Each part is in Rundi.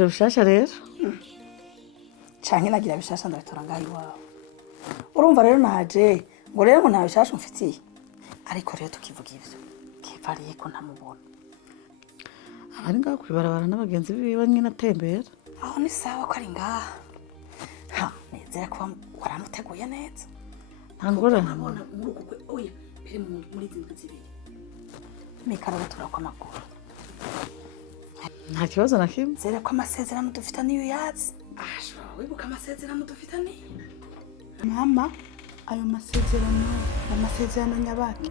ivyo bishasha rero canke nagira bishasha ndabitora ngaho iwawe urumva rero naje ngo rero ngo nta bishasha mfitiye ariko rero tukivuga ivyo kivariye ko ntamubona abari ngaho kwibarabara n'abagenzi biwe nyine atembera aho ni sawa ko ari ngaha ha nizera ko waramuteguye neza nta ngorane nabona muri uku kwe oya biri muri zindwi zibiri mikara batura ko amakuru nta kibazo na kimwe zera ko amasezerano dufitaniye uyazi ashobora wibuka amasezerano dufitaniye mama ayo masezerano nyabaki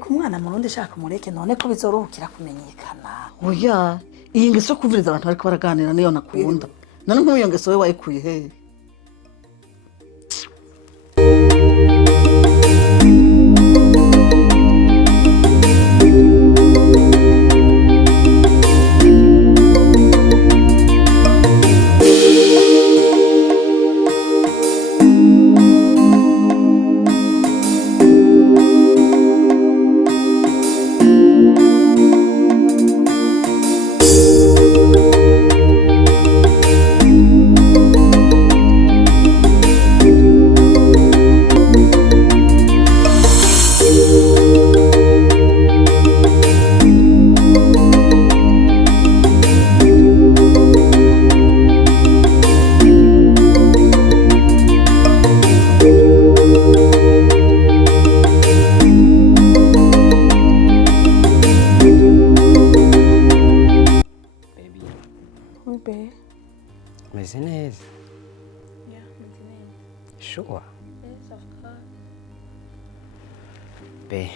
ku mwana murundi shaka mureke none ko bizoruhukira kumenyekana oya iyi ngeso kuvuriza abantu bariko baraganira niyo nakunda none nk'uyo ngeso we wayikuye hehe Meze neza? Yeah, meze neza. Sure? Yes, of course. Be,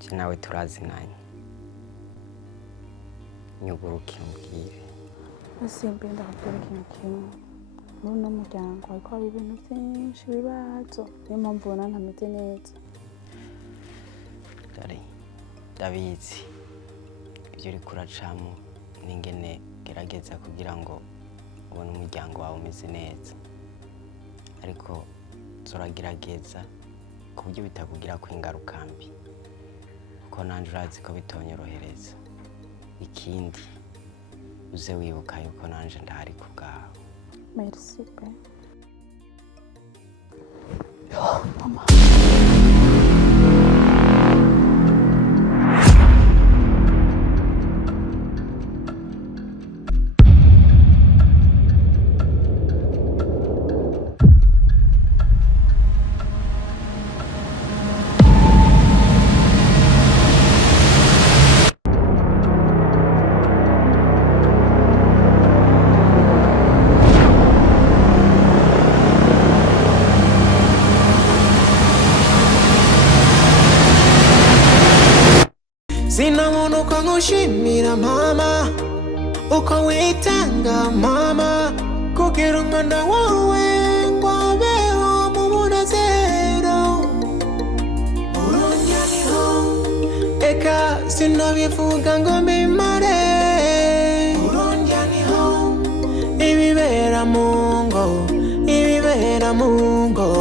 je nawe turazinanye. Nyugurukira umbwire. Simbe ndakubwira ikintu kimwe. Muri uno muryango hariko haba ibintu vyinshi bibazo. Niyo mpamvu ubona ntameze neza. Dore, ndabizi. Ibyo uriko uracamo n'ingene gerageza kugira ngo ubone umuryango wawe umeze neza. Ariko turagerageza ku buryo bitakugira ko ingaruka mbi. Kuko nanje urazi ko bitonyorohereza. Ikindi uze wibuka yuko nanje ndahari ku bwawe. Merci pe. mama Sina muntu ko ngushimira mama uko witanga mama kugira umwana wawe ngo abeho mu munezero urunjaniho eka sinabivuga ngo mbimare urunjaniho ibibera mu ngo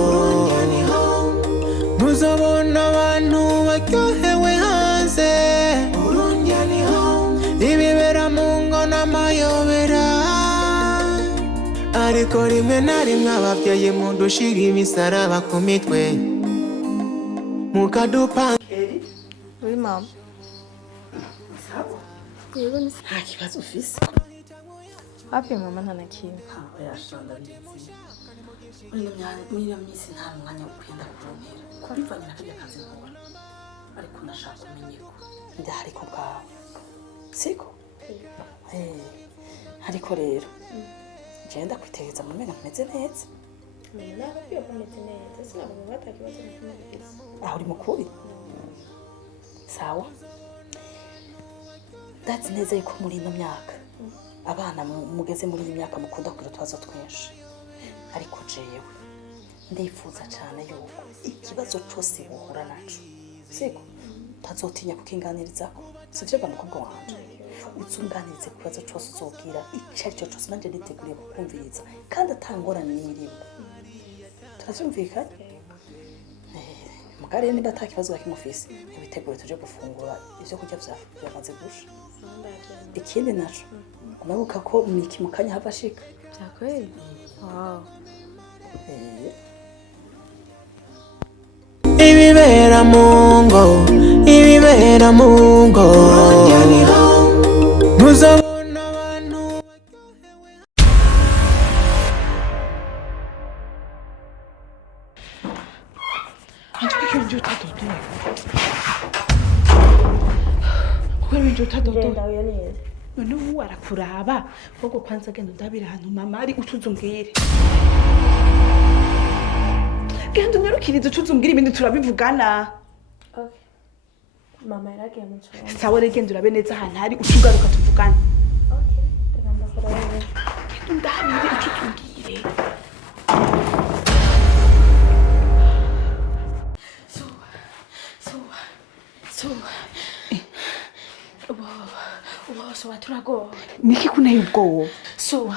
urunjaniho ntuzobona abantu baryohewe hanze ibibera mu ngo n'amayobera ariko rimwe na rimwe ababyeyi mudushira imisaraba ku mitwe mukadupanga. Oui, mama. sawa Yego ni nta kibazo ufise happy mama nta na kimwe. oya shanda bizi muri iyo minsi nta mwanya wo kwenda kurongera ko bivanye na kajya kazi nkora ariko ndashaka umenye ko ndahari ku bwawe siko ariko rero jewe ndakwitegereza mu menga meze neza Nakubwiye ko meze neza. Sinavuga ko atakibazo na kimwe mfise. aho uri mukuri sawa ndazi neza yuko muri ino myaka abana mugeze muri iyi myaka mukunda kugira utubazo twinshi ariko jewe ndifuza cyane yuko ikibazo cyose uhura naco siko utazotinya kukinganirizako sivyo bwa mukobwa wanje uzunganirize ku kibazo cyose uzobwira icyo ari cyo cyose nanje niteguriye kukumviriza kandi atangorane n'irimo turavyumvikanye mugare niba ata kibazo bakimufise ntibitegure tuje gufungura ivyo kurya vyamaze gusha ikindi naco urabuka ko Miki mu kanya hava ashika. Byakweli? Wow. ibibera mu ngo ntuzabona abantu Anjye ibyo utadodoye. Kuko ibyo utadodoye. None ubu arakuraba. Kuko kwanza genda ndabira ahantu mama ari utuzumbwire. Genda unyarukirize utuzumbwire ibindi turabivugana. Okay. Mama yaragiye mu cyumba. Sawa rero genda urabe neza ahantu hari utugaruka tuvugana. Okay. Reka ndakurabe. Genda ndabire utuzumbwire. So waturago. Niki kunaye ubwoba? So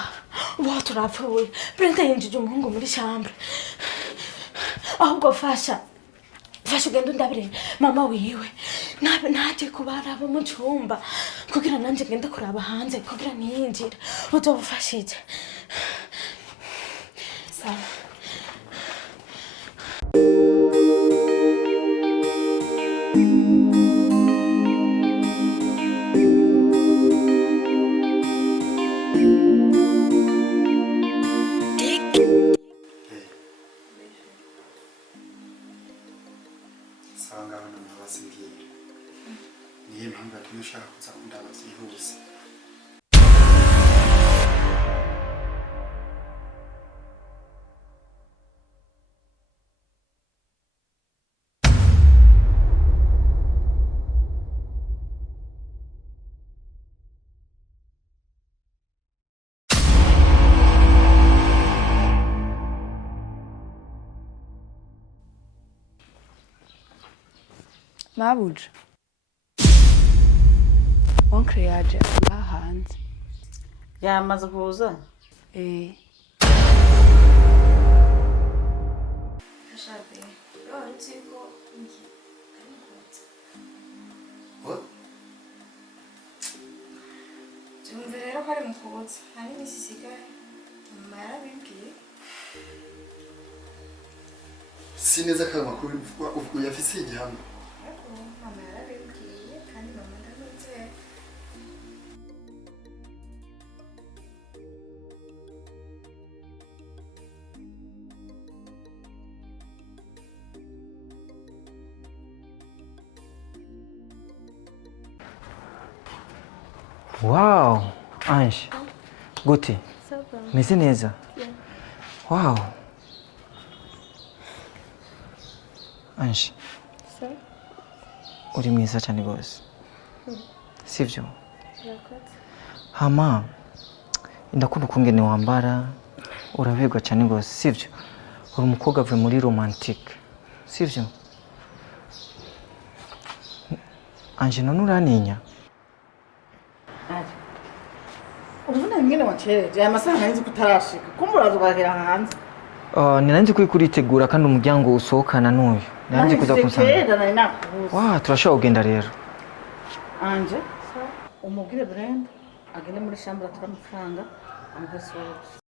waturapfuye. Brenda yinjije umuhungu muri chambre. Ahubwo fasha ugenda ndabire mama wiwe. Naje kubara abo mu cyumba. Kugira nanje ngenda kuraba hanze kugira niyinjira. Uzofashije. Sawa. Mabuja. Onkre yaje hanze. Yamaze kuza. Ashabe. Nziko ngi. What? Tumve rero ko ari mukubutsa. Hari misisigaye. Mama yarabimbwiye. Sineza ko amakuru uvuga yafise igihamya. Mama yarabimbwiye kandi mama ndamutse. Wow, Ange. Gute? Meze neza? Wow. Ange. Uri mwiza cyane rwose. Sivyo? Hama, ndakunda ukungene wambara, urabegwa cyane rwose, sivyo? Uri umukobwa avuye muri romantique, sivyo? Ange, none uraninya? Urabona ingene wacereje aya masaha nari nzi ko utarashika. Kumbura uzagera hanze. Ni nanjye kuritegura kandi umuryango usohokana n'uyu. Nanjye kuza kusanga. Wow, turashobora kugenda rero. Anje, umubwire Brenda agende muri chambre atara amafaranga amuhe sohotse.